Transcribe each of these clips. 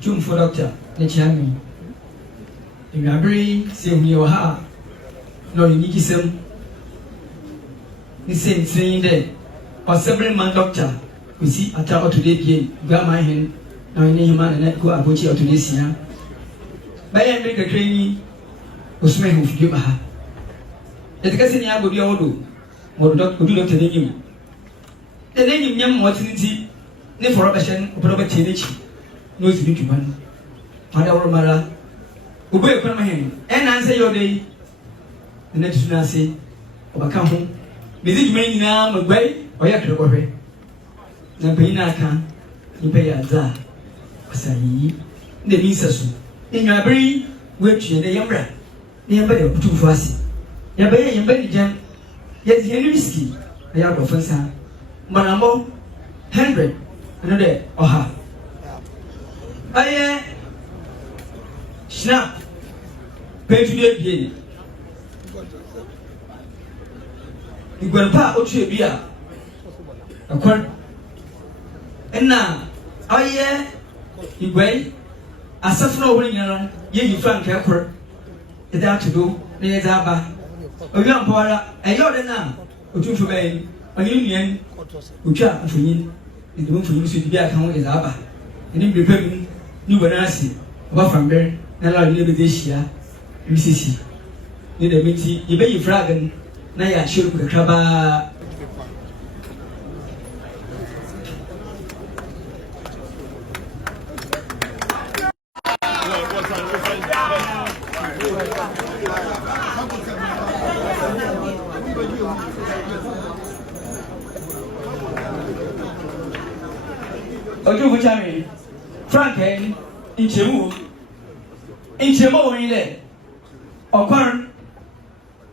June for doctor, the chairman. In Gabri, saying your heart, no, you need some. The same saying there, or several man doctor, we see a tower today, got my hand, now in a man and let go about you to this year. By a make a training, was men who give her. The cousin I would be old, or doctor name. The name young mortality, ne for operation, Robert Tenichi, no to be one. Madame Mara, who will come in and answer your day. The next one I say, overcome home. Visit me now, McGuay, or Yakrobore. Nampina can, you pay a za. Say, the minister. In your brain, which you the young brat. The embedded of 2 fussy. Yabay embedded jam. Yet the risky. The yard of Fansa. Manamo 100 another or half. I snap. Pay to the beginning. You got a part of beer. A quart. And now, you wait. I suffer over in your ye frank airport. The dark to do, near Zaba. A young power, a yard now, or 2 for Bay, a union, which are for you. Is the room for you to be account is Abba. And in preparing new Banasi, about from there, and I'll live this year. UCC. Need a meeting, you may fragon. Naya should be a crabba. Ojú Bùjámi, Frank in Chemu in there. Ọ̀kwọ́n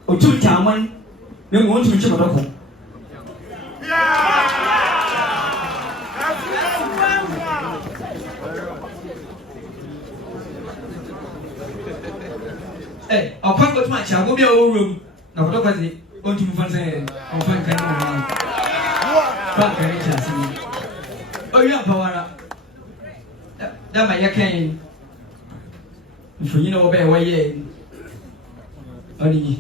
ojú Jàmọ́n ní wọ́n tún ṣe mọ̀dọ́kọ̀. Ọ̀kwọ́n kò tún àṣà àgọ́ bí ọwọ́ rome na mọ̀dọ́kọ̀ sí ó tún fún sẹ́yìn ọ̀kwọ́n kan ní wọ́n Frank ní ṣe àṣìyí. Oyún àpàwárà dábàá yẹ kẹ́yìn ìfòyín náà wọ́n bẹ́ẹ̀ wáyé ọ̀nì yìí.